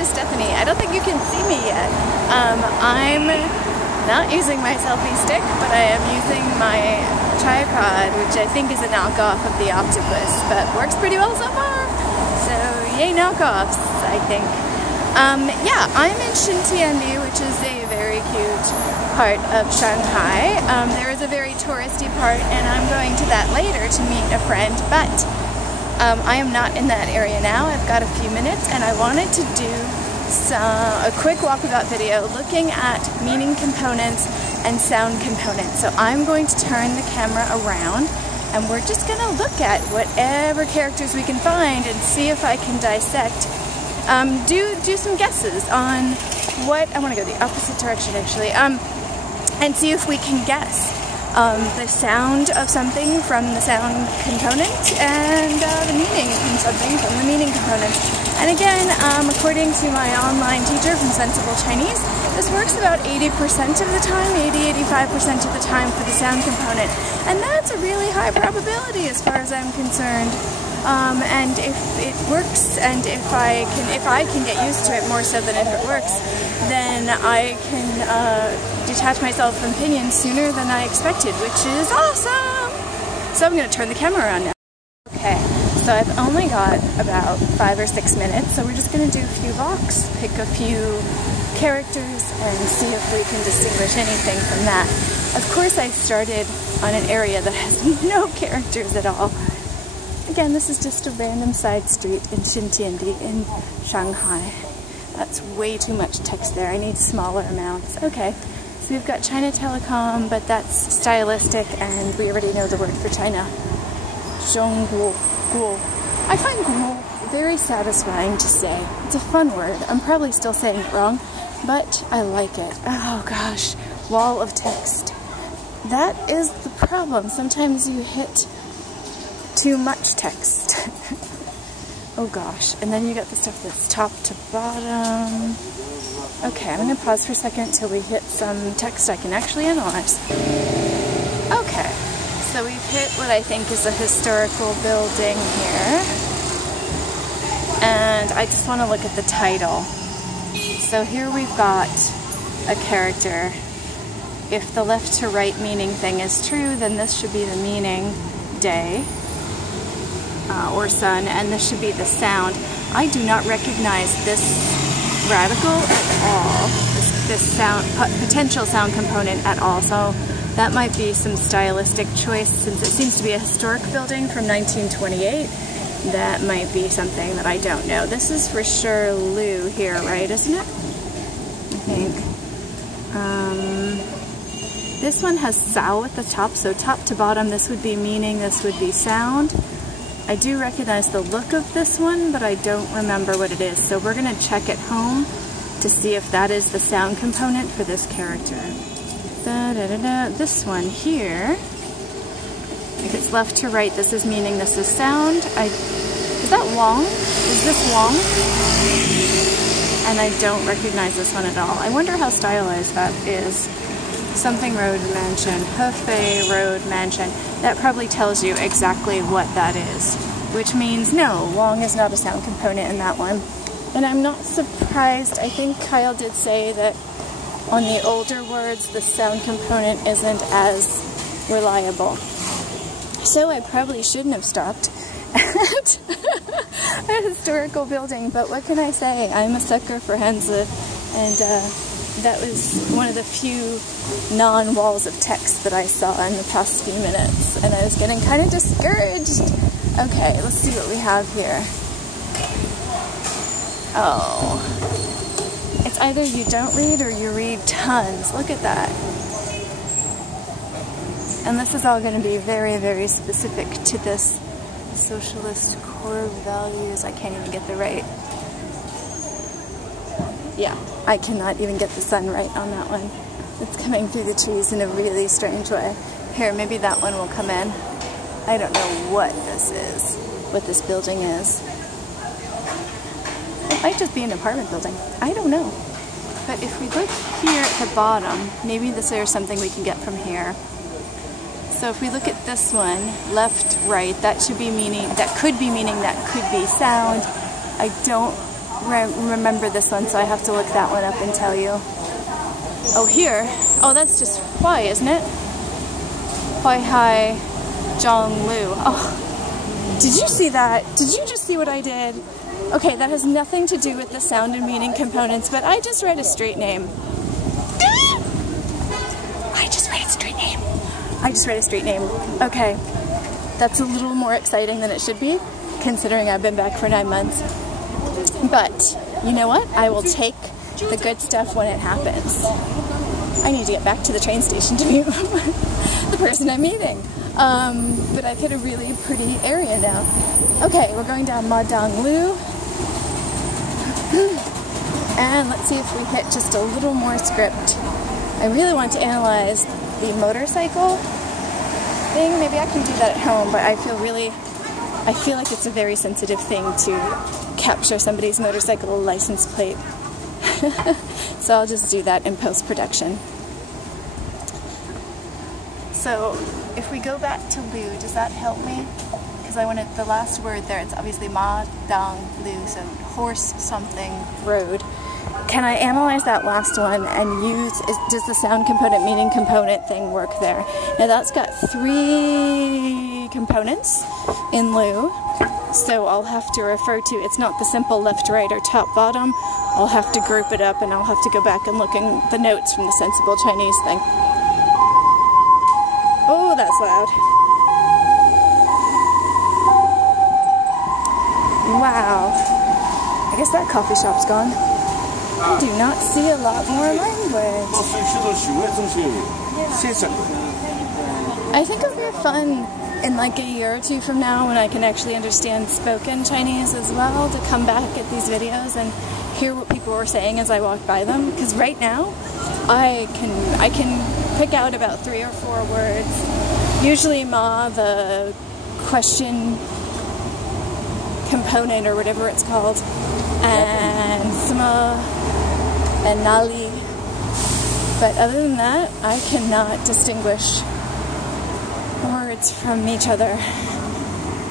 to Stephanie. I don't think you can see me yet. I'm not using my selfie stick, but I am using my tripod, which I think is a knockoff of the octopus, but works pretty well so far. So yay knockoffs, I think. Yeah, I'm in Xintiandi, which is a very cute part of Shanghai. There is a very touristy part, and I'm going to that later to meet a friend, but I am not in that area now. I've got a few minutes, and I wanted to do a quick walkabout video looking at meaning components and sound components. So I'm going to turn the camera around, and we're just going to look at whatever characters we can find and see if I can dissect. Do some guesses on what, I want to go the opposite direction actually, and see if we can guess the sound of something from the sound component and the meaning from something from the meaning component. And again, according to my online teacher from Sensible Chinese, this works about 80% of the time, 80-85% of the time for the sound component. And that's a really high probability as far as I'm concerned. And if it works, and if I can get used to it more so than if it works, then I can detach myself from opinions sooner than I expected, which is awesome! So I'm going to turn the camera around now. Okay, so I've only got about 5 or 6 minutes, so we're just going to do a few walks, pick a few characters, and see if we can distinguish anything from that. Of course, I started on an area that has no characters at all. Again, this is just a random side street in Xintiandi in Shanghai. That's way too much text there. I need smaller amounts. Okay, so we've got China Telecom, but that's stylistic, and we already know the word for China. Zhongguo. I find guo very satisfying to say. It's a fun word. I'm probably still saying it wrong, but I like it. Oh gosh, wall of text. That is the problem. Sometimes you hit too much text. Oh gosh, and then you got the stuff that's top to bottom. Okay, I'm gonna pause for a second until we hit some text I can actually analyze. Okay, so we've hit what I think is a historical building here. And I just want to look at the title. So here we've got a character. If the left to right meaning thing is true, then this should be the meaning day. Or sun, and this should be the sound. I do not recognize this radical at all, this sound, potential sound component at all, so that might be some stylistic choice since it seems to be a historic building from 1928. That might be something that I don't know. This is for sure Lu here, right, isn't it? I think. This one has Sao at the top, so top to bottom this would be meaning, this would be sound. I do recognize the look of this one, but I don't remember what it is. So we're going to check at home to see if that is the sound component for this character. This one here, if it's left to right, this is meaning, this is sound. Is that Wong? Is this Wong? And I don't recognize this one at all. I wonder how stylized that is. Something Road Mansion, Hefei Road Mansion. That probably tells you exactly what that is, which means no, Wong is not a sound component in that one. And I'm not surprised. I think Kyle did say that on the older words, the sound component isn't as reliable. So I probably shouldn't have stopped at a historical building, but what can I say? I'm a sucker for Hanzi, and that was one of the few non-walls of text that I saw in the past few minutes, and I was getting kind of discouraged. Okay, let's see what we have here. Oh. It's either you don't read or you read tons. Look at that. And this is all going to be very, very specific to this socialist core values. I can't even get the right. Yeah, I cannot even get the sun right on that one. It's coming through the trees in a really strange way. Here, maybe that one will come in. I don't know what this is, what this building is. It might just be an apartment building. I don't know. But if we look here at the bottom, maybe this is something we can get from here. So if we look at this one, left, right, that should be meaning, that could be meaning, that could be sound. I don't remember this one, so I have to look that one up and tell you. Oh, here. Oh, that's just Hui, isn't it? Hui Hai Zhong Lu. Oh, did you see that? Did you just see what I did? Okay, that has nothing to do with the sound and meaning components, but I just read a street name. I just read a street name. Okay, that's a little more exciting than it should be, considering I've been back for 9 months. But, you know what? I will take the good stuff when it happens. I need to get back to the train station to meet the person I'm meeting. But I've hit a really pretty area now. Okay, we're going down Madang Lu. And let's see if we hit just a little more script. I really want to analyze the motorcycle thing. Maybe I can do that at home, but I feel like it's a very sensitive thing to capture somebody's motorcycle license plate. So I'll just do that in post-production. So if we go back to Lu, does that help me? Because I wanted the last word there, it's obviously Ma Dang Lu, so horse something road. Can I analyze that last one and does the sound component meaning component thing work there? Now that's got 3 components in Lu, so I'll have to refer to, it's not the simple left, right, or top, bottom. I'll have to group it up and I'll have to go back and look in the notes from the Sensible Chinese thing. Oh, that's loud. Wow. I guess that coffee shop's gone. I do not see a lot more language. I think it'll be fun in like a year or 2 from now when I can actually understand spoken Chinese as well, to come back at these videos and hear what people were saying as I walk by them. Because right now, I can pick out about 3 or 4 words. Usually Ma, the question component or whatever it's called, and Sima and Nali. But other than that, I cannot distinguish words from each other.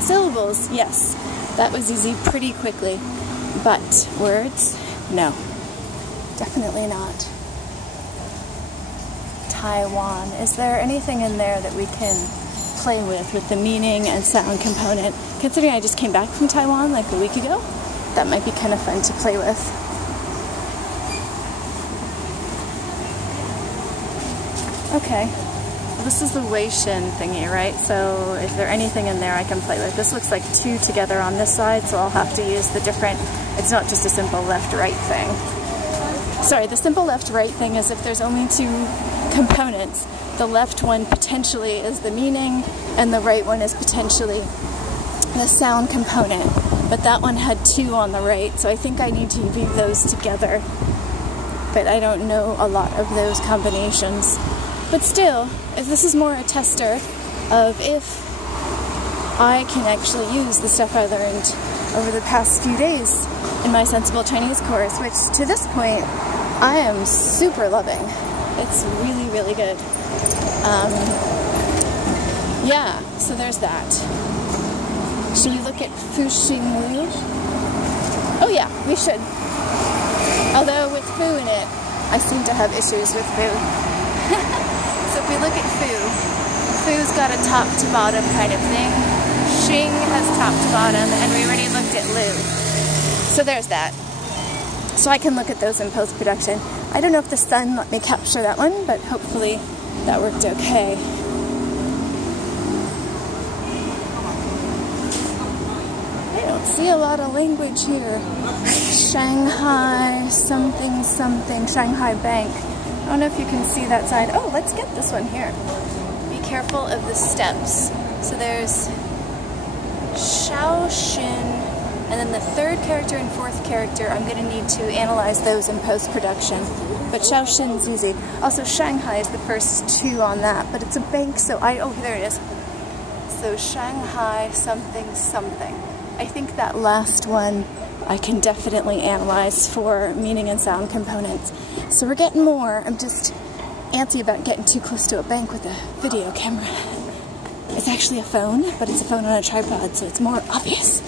Syllables, yes, that was easy pretty quickly. But words, no, definitely not. Taiwan, is there anything in there that we can play with the meaning and sound component? Considering I just came back from Taiwan like a week ago, that might be kind of fun to play with. Okay, well, this is the Weishin thingy, right? So is there anything in there I can play with? This looks like 2 together on this side, so I'll have to use the different, it's not just a simple left-right thing. Sorry, the simple left-right thing is if there's only 2 components, the left one potentially is the meaning, and the right one is potentially the sound component. But that one had 2 on the right, so I think I need to weave those together. But I don't know a lot of those combinations. But still, this is more a tester of if I can actually use the stuff I learned over the past few days in my Sensible Chinese course, which to this point I am super loving. It's really, really good. Yeah, so there's that. Should we look at Fuxing Lu? Oh yeah, we should. Although with Fu in it, I seem to have issues with Fu. So if we look at Fu's got a top to bottom kind of thing. Xing has top to bottom, and we already looked at Lu. So there's that. So I can look at those in post-production. I don't know if the sun let me capture that one, but hopefully that worked okay. I don't see a lot of language here. Shanghai something something, Shanghai Bank. I don't know if you can see that sign. Oh, let's get this one here. Be careful of the steps. So there's Shaoshin, and then the 3rd character and 4th character, I'm going to need to analyze those in post-production. But Shaoshin's easy. Also, Shanghai is the first 2 on that, but it's a bank, so oh, there it is. So Shanghai something something. I think that last one I can definitely analyze for meaning and sound components. So we're getting more. I'm just antsy about getting too close to a bank with a video camera. It's actually a phone, but it's a phone on a tripod, so it's more obvious.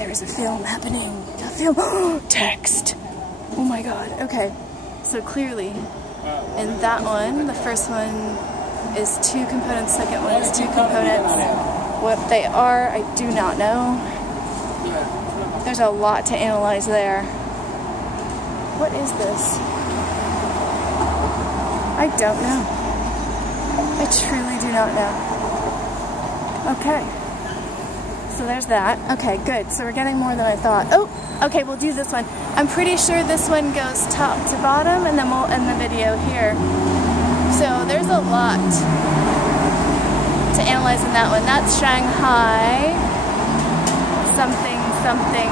There is a film happening. A film. Text. Oh my god. Okay. So clearly, in that one, the first one is 2 components, second one is 2 components. What they are, I do not know. There's a lot to analyze there. What is this? I don't know. I truly do not know. Okay. So there's that. Okay, good. So we're getting more than I thought. Oh, okay, we'll do this one. I'm pretty sure this one goes top to bottom, and then we'll end the video here. So there's a lot to analyze in that one. That's Shanghai. Something, something,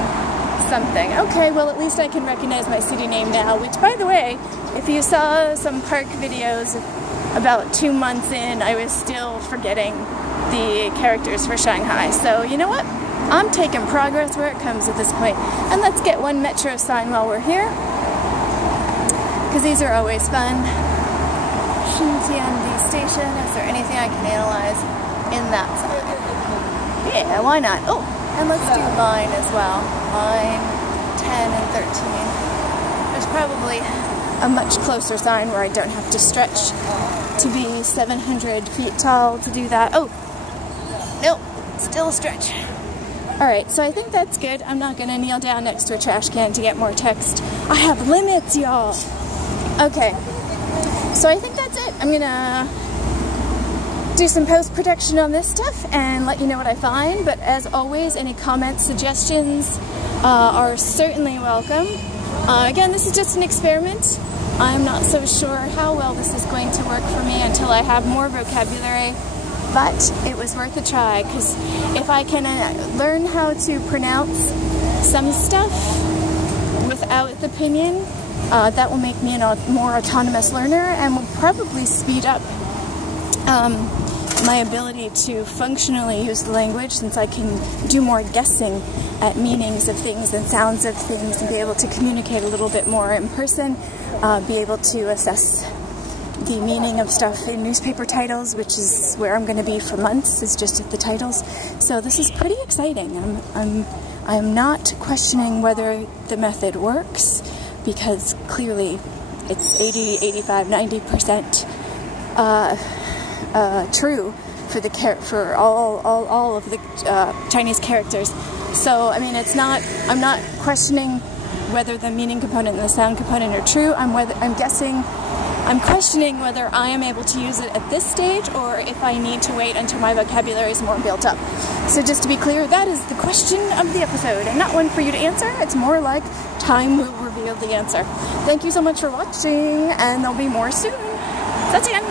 something. Okay, well at least I can recognize my city name now, which, by the way, if you saw some park videos about 2 months in, I was still forgetting the characters for Shanghai. So you know what? I'm taking progress where it comes at this point. And let's get one metro sign while we're here, because these are always fun. Xintiandi station. Is there anything I can analyze in that sign? Yeah, why not? Oh, and let's do line as well. Line 10 and 13. There's probably a much closer sign where I don't have to stretch to be 700 feet tall to do that. Oh, nope, still a stretch. Alright, so I think that's good. I'm not going to kneel down next to a trash can to get more text. I have limits, y'all! Okay, so I think that's it. I'm going to do some post-production on this stuff and let you know what I find, but as always, any comments, suggestions are certainly welcome. Again, this is just an experiment. I'm not so sure how well this is going to work for me until I have more vocabulary, but it was worth a try, because if I can learn how to pronounce some stuff without the pinyin, that will make me a more autonomous learner and will probably speed up my ability to functionally use the language, since I can do more guessing at meanings of things and sounds of things and be able to communicate a little bit more in person, be able to assess the meaning of stuff in newspaper titles, which is where I'm going to be for months, is just at the titles. So this is pretty exciting. I'm not questioning whether the method works, because clearly it's 80, 85, 90% true for all of the Chinese characters. So I mean, I'm not questioning whether the meaning component and the sound component are true. I'm questioning whether I am able to use it at this stage, or if I need to wait until my vocabulary is more built up. So just to be clear, that is the question of the episode, and not one for you to answer. It's more like time will reveal the answer. Thank you so much for watching, and there'll be more soon. 再见!